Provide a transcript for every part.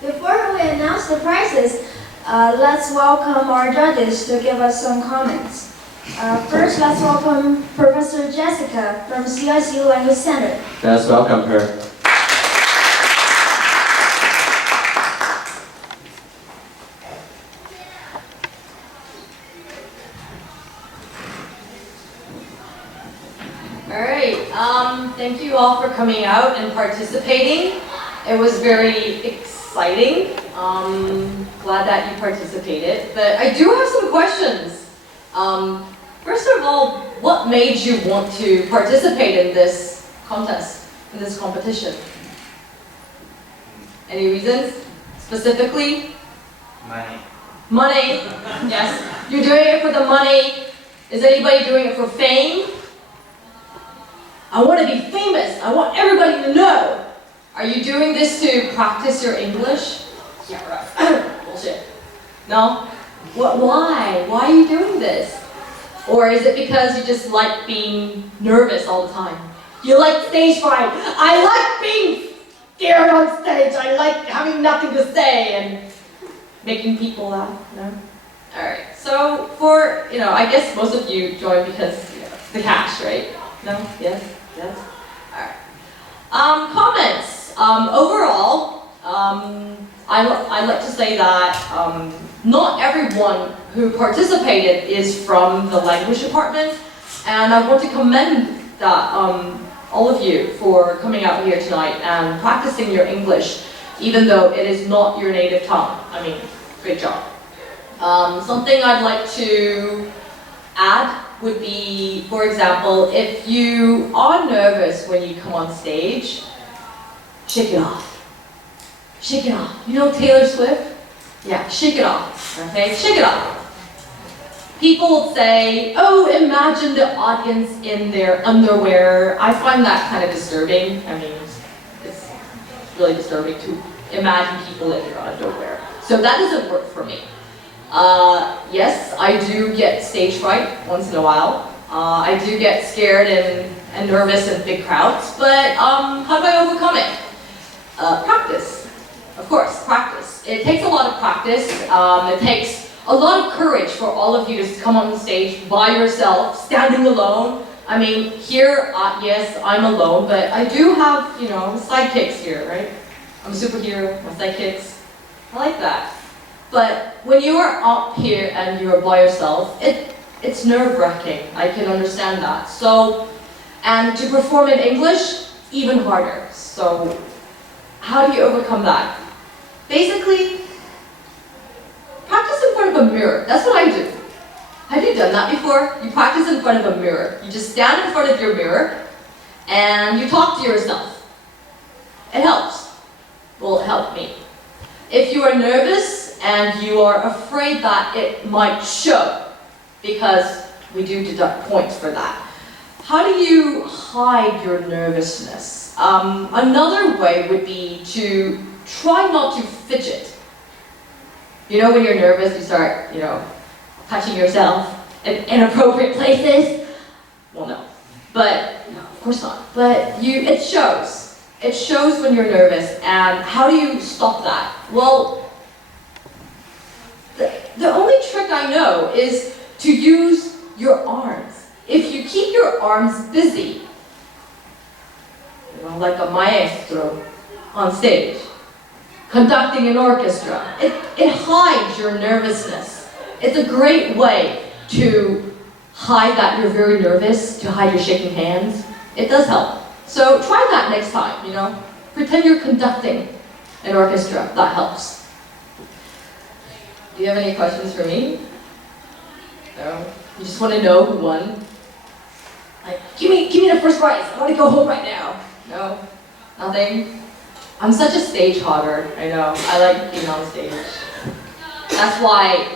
Before we announce the prizes, let's welcome our judges to give us some comments. First, let's welcome Professor Jessica from CYCU Language Center. Let's welcome her. Alright, thank you all for coming out and participating. It was very exciting. Glad that you participated. But I do have some questions. First of all, what made you want to participate in this contest, in this competition? Any reasons? Specifically? Money. Money. Yes. You're doing it for the money. Is anybody doing it for fame? I want to be famous. I want everybody to know. Are you doing this to practice your English? Yeah, right. Bullshit. No? Why? Why are you doing this? Or is it because you just like being nervous all the time? You like stage fright. I like being scared on stage. I like having nothing to say and making people laugh. No? Alright, so for, I guess most of you joined because the cash, right? No? Yes? Yes? Alright. Comments. Overall, I'd like to say that not everyone who participated is from the language department, and I want to commend that all of you for coming out here tonight and practicing your English, even though it is not your native tongue. I mean, great job. Something I'd like to add would be, for example, if you are nervous when you come on stage, shake it off. Shake it off. You know Taylor Swift? Yeah, shake it off. Okay, shake it off. People will say, oh, imagine the audience in their underwear. I find that kind of disturbing. I mean, it's really disturbing to imagine people in their underwear. So that doesn't work for me. Yes, I do get stage fright once in a while. I do get scared and nervous in big crowds, but how do I overcome it? Practice. Of course, practice. It takes a lot of practice. It takes a lot of courage for all of you to come on the stage by yourself, standing alone. I mean, here, yes, I'm alone, but I do have, sidekicks here, right? I'm a superhero, my sidekicks. I like that. But when you are up here and you are by yourself, it's nerve-wracking. I can understand that. So, and to perform in English, even harder. So, how do you overcome that? Basically, practice in front of a mirror. That's what I do. Have you done that before? You practice in front of a mirror. You just stand in front of your mirror and you talk to yourself. It helps. Well, it helped me. If you are nervous and you are afraid that it might show, because we do deduct points for that, how do you hide your nervousness? Another way would be to try not to fidget. You know, when you're nervous, you start, touching yourself in inappropriate places. Well, no. But, no, of course not. But it shows. It shows when you're nervous. And how do you stop that? Well, the only trick I know is to use your arms. If you keep your arms busy, like a maestro on stage, conducting an orchestra, it hides your nervousness. It's a great way to hide that you're very nervous, to hide your shaking hands. It does help. So try that next time, Pretend you're conducting an orchestra. That helps. Do you have any questions for me? No? You just want to know who won? Like, give me the first prize. I want to go home right now. No? Nothing? I'm such a stage hogger. I know. I like being on stage. That's why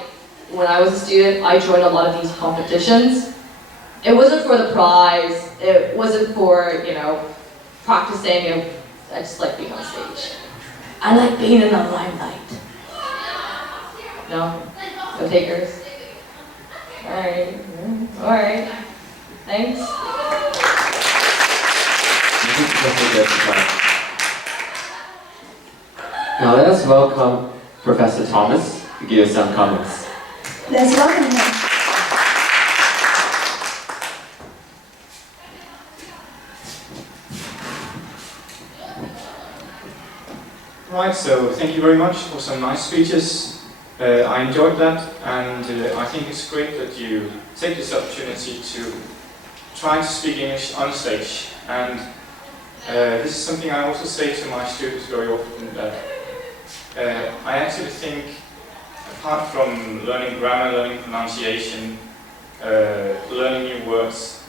when I was a student, I joined a lot of these competitions. It wasn't for the prize. It wasn't for, practicing. I just like being on stage. I like being in the limelight. No? No takers? Alright. Alright. Thanks. Now let's welcome Professor Thomas to give some comments. Let's welcome him. Right, so thank you very much for some nice speeches. I enjoyed that, and I think it's great that you take this opportunity to try to speak English on stage. And this is something I also say to my students very often, that I actually think, apart from learning grammar, learning pronunciation, learning new words,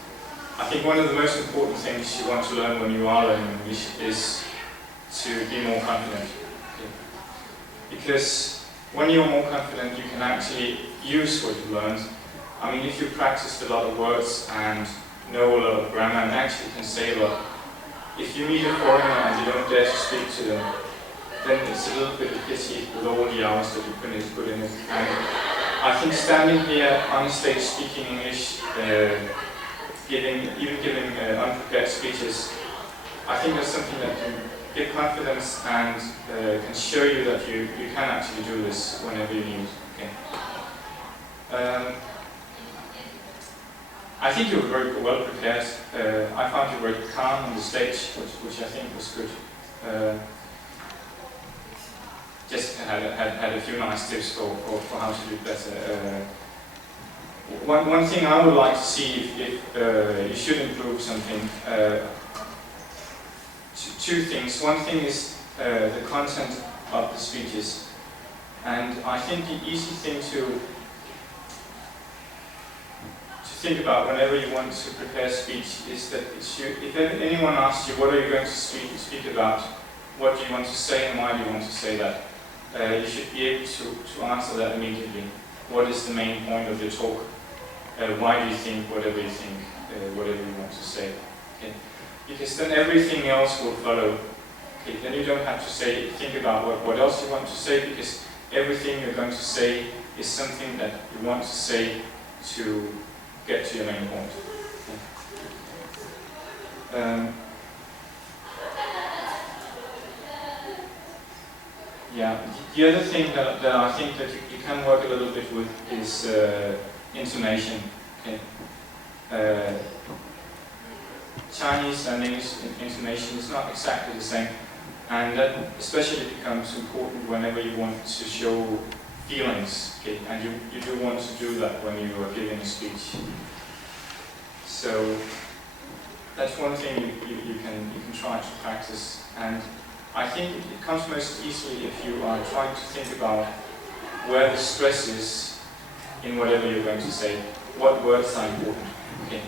I think one of the most important things you want to learn when you are learning English is to be more confident. Okay? Because when you're more confident, you can actually use what you've learned. I mean, if you practiced a lot of words and know a lot of grammar and actually can say a lot, if you meet a foreigner and you don't dare to speak to them, then it's a little bit of a pity with all the hours that you put in it. And I think standing here on stage speaking English, even giving unprepared speeches, I think that's something that can give confidence and can show you that you can actually do this whenever you need. Okay. I think you were very well prepared. I found you very calm on the stage, which I think was good. Jessica had a few nice tips for how to do better. One thing I would like to see if you should improve something. Two things. One thing is the content of the speeches, and I think the easy thing to think about whenever you want to prepare a speech is that if anyone asks you what are you going to speak about, what do you want to say and why do you want to say that, you should be able to answer that immediately. What is the main point of your talk? Why do you think whatever you think, whatever you want to say? Okay. Because then everything else will follow. Okay. Then you don't have to think about what else you want to say, because everything you're going to say is something that you want to say to get to your main point. Okay. Yeah. The other thing that I think that you can work a little bit with is intonation. Okay. Chinese and English intonation is not exactly the same, and that especially becomes important whenever you want to show feelings. Okay. And you do want to do that when you are giving a speech. So that's one thing you can try to practice. And I think it comes most easily if you are trying to think about where the stress is in whatever you're going to say, what words are important. Okay.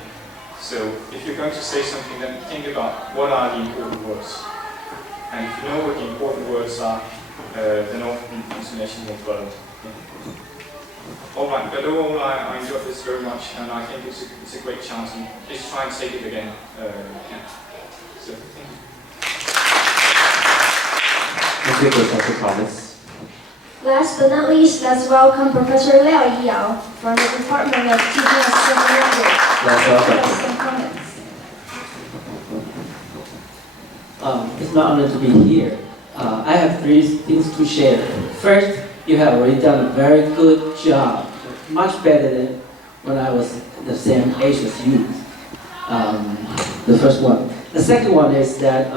So if you're going to say something, then think about what are the important words. And if you know what the important words are, then often intonation will follow. Okay. All right, but overall I enjoyed this very much, and I think it's a great chance, and please try and take it again. So thank you. Thank you, Professor Thomas. Last but not least, let's welcome Professor Liao Yiyao from the Department of Teaching and Civil Language. Let's welcome Give us him. some comments. It's my honor to be here. I have three things to share. First, you have already done a very good job, much better than when I was the same age as you. The first one. The second one is that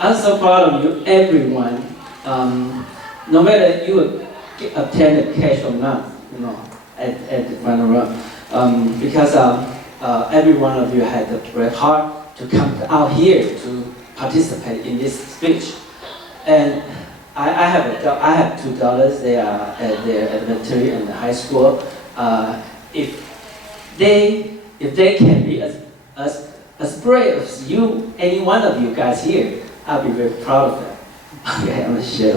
I'm so proud of you, everyone. No matter you attend the cash or not, at the final round, because every one of you had the great heart to come out here to participate in this speech. And I have two daughters. They are at the elementary and the high school. If they can be as brave as you, any one of you guys here, I'll be very proud of them. Okay, I'm going to share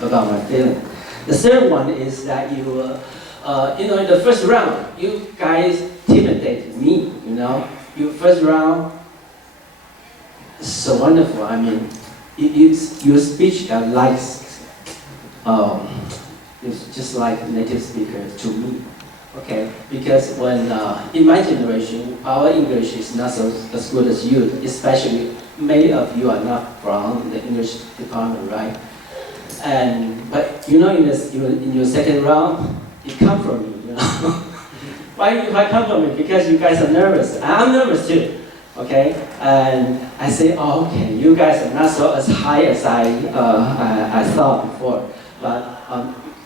about my feeling. The third one is that in the first round, you guys intimidated me. Your first round is so wonderful. I mean, your speech it's just like native speaker to me. Okay, because when in my generation, our English is not as good as you, especially many of you are not from the English department, right? But you know, in your second round, it come from me. You know, why come from me? Because you guys are nervous. I'm nervous too. Okay, and I say, oh, okay, you guys are not so as high as I thought before. But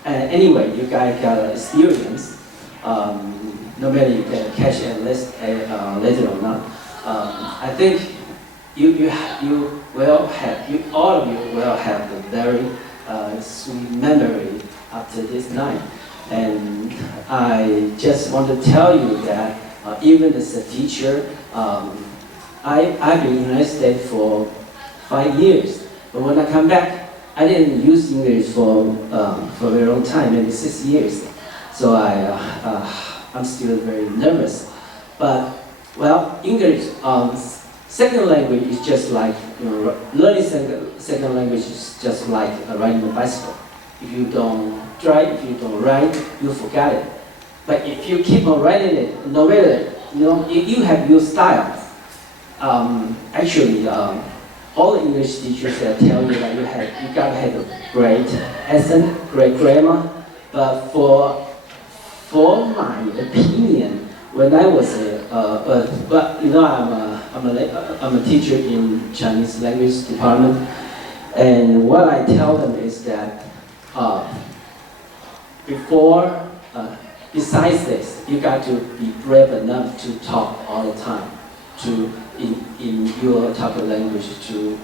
anyway, you guys got experience. No matter you can catch a list later or not. I think all of you will have a very sweet memory after this night. And I just want to tell you that even as a teacher, I've been in the United States for 5 years. But when I come back, I didn't use English for a very long time, maybe 6 years. So I'm still very nervous. But well, English, second language is just like, learning second language is just like riding a bicycle. If you don't drive, if you don't ride, you forget it. But if you keep on riding it, no matter, if you have your style. Actually, all English teachers tell you that you gotta have a great accent, great grammar. But for my opinion, when I was I'm a teacher in Chinese language department, and what I tell them is that besides this, you got to be brave enough to talk all the time, in your target language to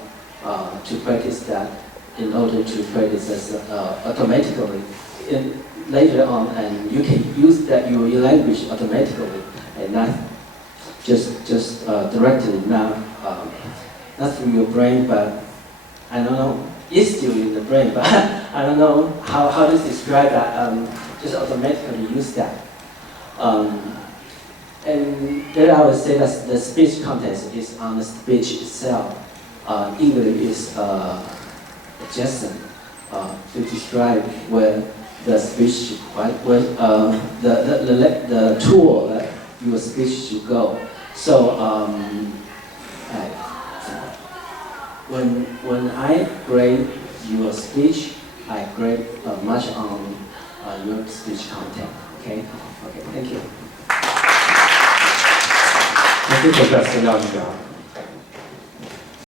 practice that in order to practice this automatically. Later on, and you can use that your language automatically, and not just directly, not through your brain, but I don't know. It's still in the brain, but I don't know how to describe that. Just automatically use that. And then I would say that the speech content is on the speech itself. English is adjacent to describe where the speech, the tool that your speech should go. So when I grade your speech, I grade much on your speech content. Okay. Okay. Thank you. Thank you, Professor Yang.